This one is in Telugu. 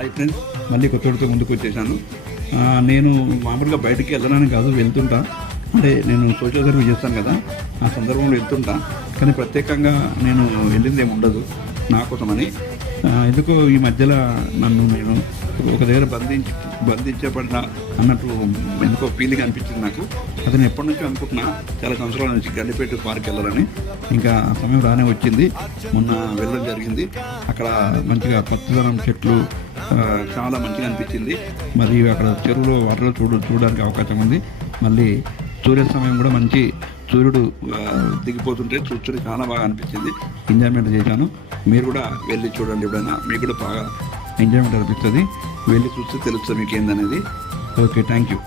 హాయ్ ఫ్రెండ్స్, మళ్ళీ కొత్తతో ముందుకు వచ్చేసాను. నేను మామూలుగా బయటికి వెళ్ళడానికి కాదు, వెళ్తుంటా. అంటే నేను సోషల్ సర్వీస్ చేస్తాను కదా, ఆ సందర్భంలో వెళ్తుంటా. కానీ ప్రత్యేకంగా నేను వెళ్ళింది ఏమి ఉండదు నా కోసమని. ఎందుకో ఈ మధ్యలో నేను ఒక దగ్గర బంధించబడిన అన్నట్టు ఎందుకో ఫీలింగ్ అనిపించింది నాకు. అతను ఎప్పటి నుంచో అనుకుంటున్నా, చాలా సంవత్సరాల నుంచి గండిపేట పార్క్ వెళ్ళాలని. ఇంకా సమయం రానే వచ్చింది, మొన్న వెళ్ళడం జరిగింది. అక్కడ మంచిగా పచ్చదనం, చెట్లు చాలా మంచిగా అనిపించింది. మరియు అక్కడ చెరువులో వాటర్లో చూడడానికి అవకాశం ఉంది. మళ్ళీ సూర్య సమయం కూడా మంచి సూర్యుడు దిగిపోతుంటే చూస్తుంటే చాలా బాగా అనిపించింది. ఎంజాయ్మెంట్ చేశాను. మీరు కూడా వెళ్ళి చూడండి, ఎప్పుడైనా మీకు కూడా బాగా ఎంజాయ్మెంట్ అనిపిస్తుంది. వెళ్ళి చూస్తే తెలుస్తుంది మీకు ఏందనేది. Okay, thank you.